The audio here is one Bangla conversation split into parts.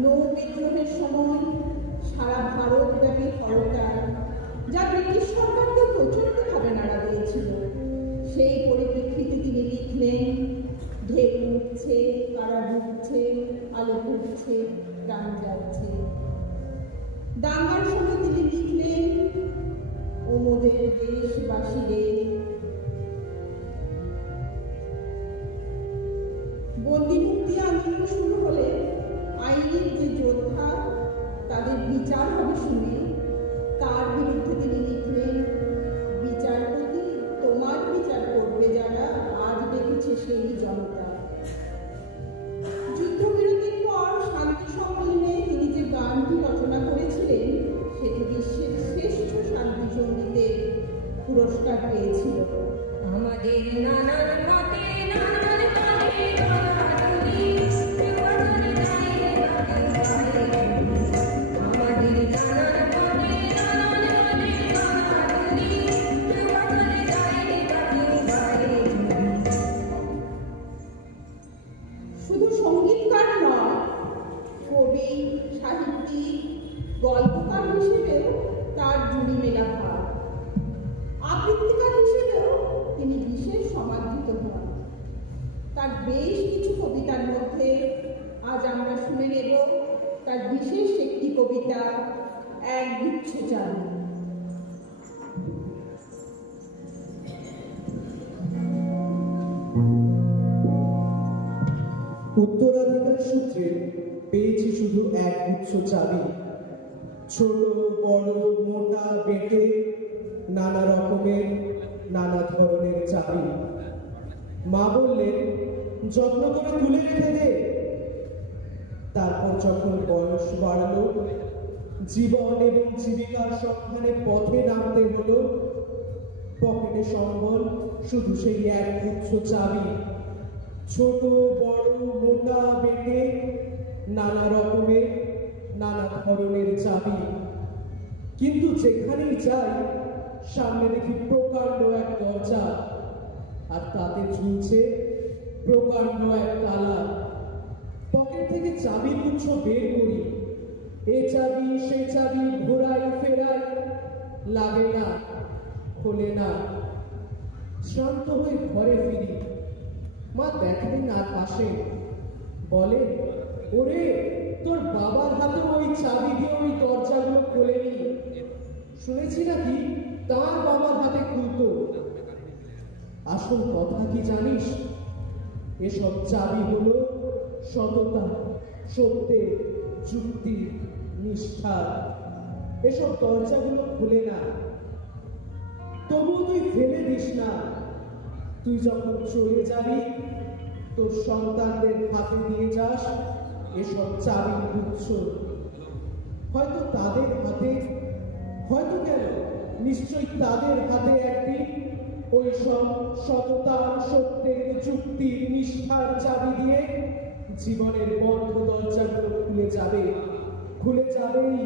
মিথিলায় নৌ বিদ্রোহের সময় সারা ভারতব্যাপী হরতাল, যা ব্রিটিশ সরকারকে প্রচণ্ডভাবে নাড়া দিয়েছিল। সেই পরিপ্রেক্ষিতে তিনি লিখলেন, ঢেউ উঠছে কারা ডুবছে, আলো ফুটছে প্রাণ যাচ্ছে দাঙ্গার সময় হবে শুনে তার বিরুদ্ধে তিনি লিখলেন, বিচারপতি তোমার বিচার করবে যারা আজ দেখেছে সেই জনতা। যুদ্ধবিরতির পর শান্তি সম্মেলনে তিনি যে গানটি রচনা করেছিলেন, সেটি বিশ্বের শ্রেষ্ঠ শান্তি সঙ্গীতের পুরস্কার পেয়েছিল। আমাদের নানান কবি, সাহিত্যিক, গল্পকার হিসেবেও তার জুড়ি মেলা ভার আবৃত্তিকার হিসেবেও তিনি বিশেষ সমাদৃত হন। তার বেশ কিছু কবিতার মধ্যে আজ আমরা শুনে নেব তার বিশেষ একটি কবিতা, এক গুচ্ছ চালু উত্তরাধিকার সূত্রে পেয়েছি শুধু এক গুচ্ছ চাবি। ছোট, বড়, মোটা, বেটে, নানা রকমের, নানা ধরনের চাবি। মা বললেন, যত্ন করে তুলে রেখে দে। তারপর যখন বয়স বাড়লো, জীবন এবং জীবিকার সন্ধানে পথে নামতে হলো, পকেটে সম্বল, শুধু সেই এক গুচ্ছ চাবি। ছোট, বড়, মোটা, বেটে নানা রকমের, নানা ধরনের চাবি। কিন্তু যেখানেই যাই, সামনে দেখি প্রকাণ্ড এক দরজা, আর তাতে ঝুলছে প্রকাণ্ড এক তালা। পকেট থেকে চাবি গুচ্ছ বের করি। এ চাবি, সে চাবি ঘোরাই ফেরাই লাগে না, খোলে না। শ্রান্ত হয়ে ঘরে ফিরি। মা দেখেন আর পাশে। বলে ওরে, তোর বাবার হাতে ওই চাবি দিয়ে ওই দরজাগুলো খোলেনি। শুনেছি নাকি? তার বাবার হাতে খুলতো। আসল কথা কি জানিস? এসব চাবি হলো সততা, সত্যে, যুক্তি, নিষ্ঠা। এসব দরজাগুলো খুলে না। তবু তুই ফেলে দিস না। তুই যখন চলে যাবি, তোর সন্তানদের হাতে দিয়ে যাস এসব চাবি গুচ্ছ হয়তো তাদের হাতে, হয়তো কেন? নিশ্চয়ই তাদের হাতে একদিন ওই সব সততার সত্যের যুক্তির নিষ্ঠার চাবি দিয়ে জীবনের বন্ধ দরজাগুলো খুলে যাবে। খুলে যাবেই।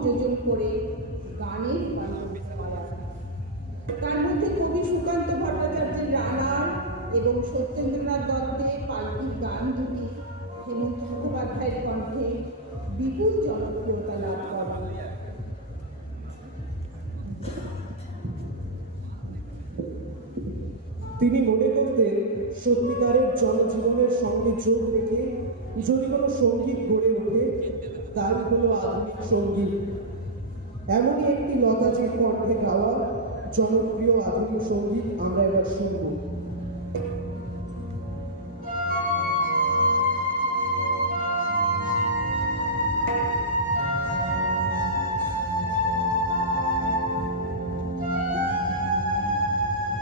সংযোজন করে গানের তার মধ্যে কবি সুকান্ত ভট্টাচার্যের রানার এবং সত্যেন্দ্রনাথ দত্তের পাল্টির গান দুটি, হেমন্ত মুখোপাধ্যায়ের কণ্ঠে বিপুল জনপ্রিয়তা লাভ করে তিনি মনে করতেন, সত্যিকারের জনজীবনের সঙ্গে যোগ রেখে যদি কোনো সংগীত গড়ে ওঠে, তার হলো আধুনিক সংগীত। এমনই একটি লতাজির কণ্ঠে গাওয়া জনপ্রিয় আধুনিক সংগীত আমরা এবার শুনব।